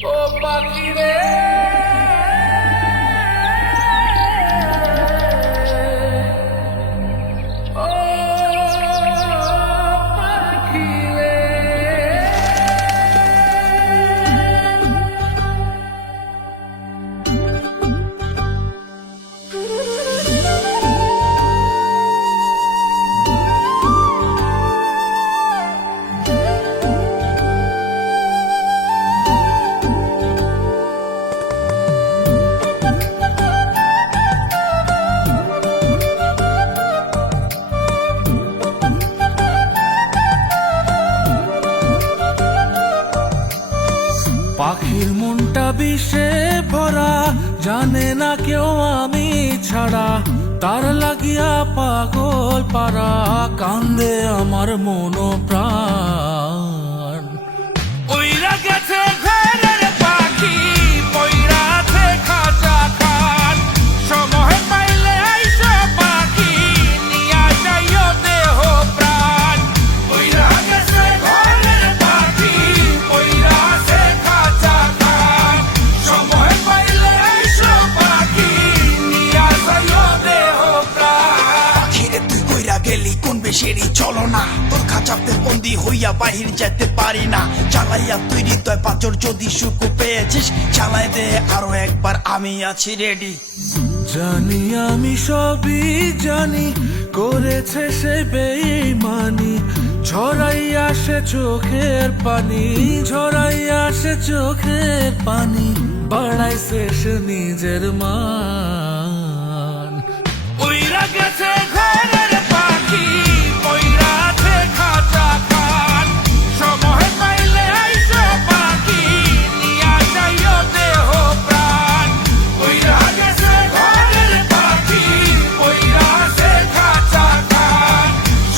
ও পাখি রে ও পাখি রে পাখির মনটা বিষে ভরা, জানে না কেউ আমি ছাড়া, তার লাগিয়া পাগল পারা, কান্দে আমার মন প্রাণ। উইরা গেছে ঘরের পাখি, পইরা আছে খাঁচা খান, সময় পাইলে আইসো পাখি, নিয়া যাইও দেহ প্রাণ। উইরা গেছে ঘরের পাখি, পইরা আছে খাঁচা খান, সময় পাইলে আইসো পাখি, নিয়া যাইও দেহ প্রাণ। পাখিরে তুই কইরা গেলি কোন বেশেরই চলো না, তোর খাঁচাতে বন্দি হইয়া বাহির যেতে পারি না। চালাইয়া তুই হৃদয় পাথর, যদি সুখ পেয়েছিস চালাই দে আরো একবার, আমি আছি রেডি। জানি আমি সবই জানি, করেছে সে বেঈমানি, ঝরাইয়া সে চোখের পানি, ঝরাইয়া সে চোখের পানি, বাড়াইছে সে নিজের মান। উইরা গেছে ঘরের পাখি, পইরা আছে খাঁচা খান, সময় পাইলে আইসো পাখি, নিয়া যাইও দেহ প্রাণ। উইরা গেছে ঘরের পাখি, পইরা আছে খাঁচা খান,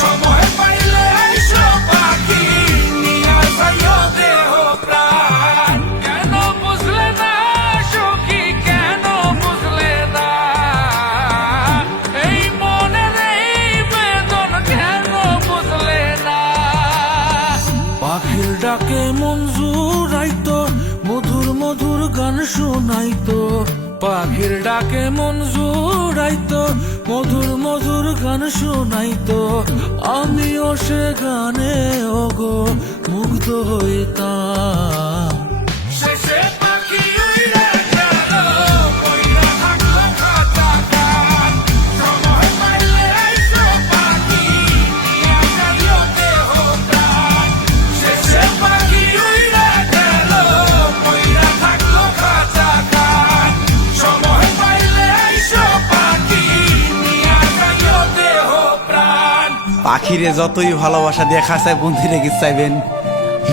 সময় পাইলে আইসো পাখি, নিয়া যাইও দেহ প্রাণ। কেন বুঝলে না সখী, কেন বুঝলে না এই মনের এই বেদন, কেন বুঝলে না? পাখির ডাকে মন জুড়াইতো, মধুর মধুর গান শোনাইতো, পাখির ডাকে মন জুড়াইতো, মধুর মধুর গান শোনাইতো, আমিও সে গানে ওগো মুগ্ধ হইতাম। শেষে পাখি উইরা গেল, পইরা থাকলো খাঁচা খান, সময় পাইলে আইসো পাখি, নিয়া যাইও দেহ প্রাণ। শেষে পাখি উইরা গেল, পইরা থাকলো খাঁচা খান, সময় পাইলে আইসো পাখি, নিয়া যাইও দেহ প্রাণ। পাখিরে যতই ভালোবাসা দিয়ে খাঁচায় বন্দি রেখে চাইবেন,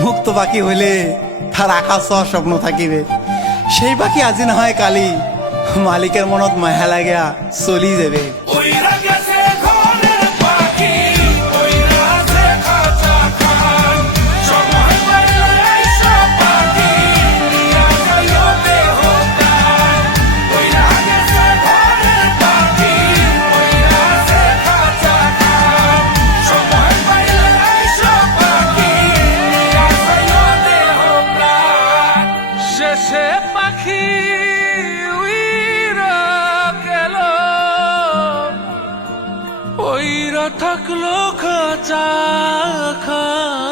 মুক্ত পাখি হইলে তার আকাশ হওয়ার স্বপ্ন থাকিবে। সেই পাখি আজি না হয় কালি, মালিকের মনত মায়া লাগিয়া চলি যাবে। উইরা গেছে ঘরের পাখি, পইরা আছে খাঁচা খান, সময় পাইলে আইসো পাখি, নিয়া যাইও দেহ প্রাণ। উইরা গেছে ঘরের পাখি, পইরা আছে খাঁচা খান, সময় পাইলে আইসো পাখি, নিয়া যাইও দেহ প্রাণ। শেষে পাখি উইরা গেল, পইরা থাকলো খাঁচা খান।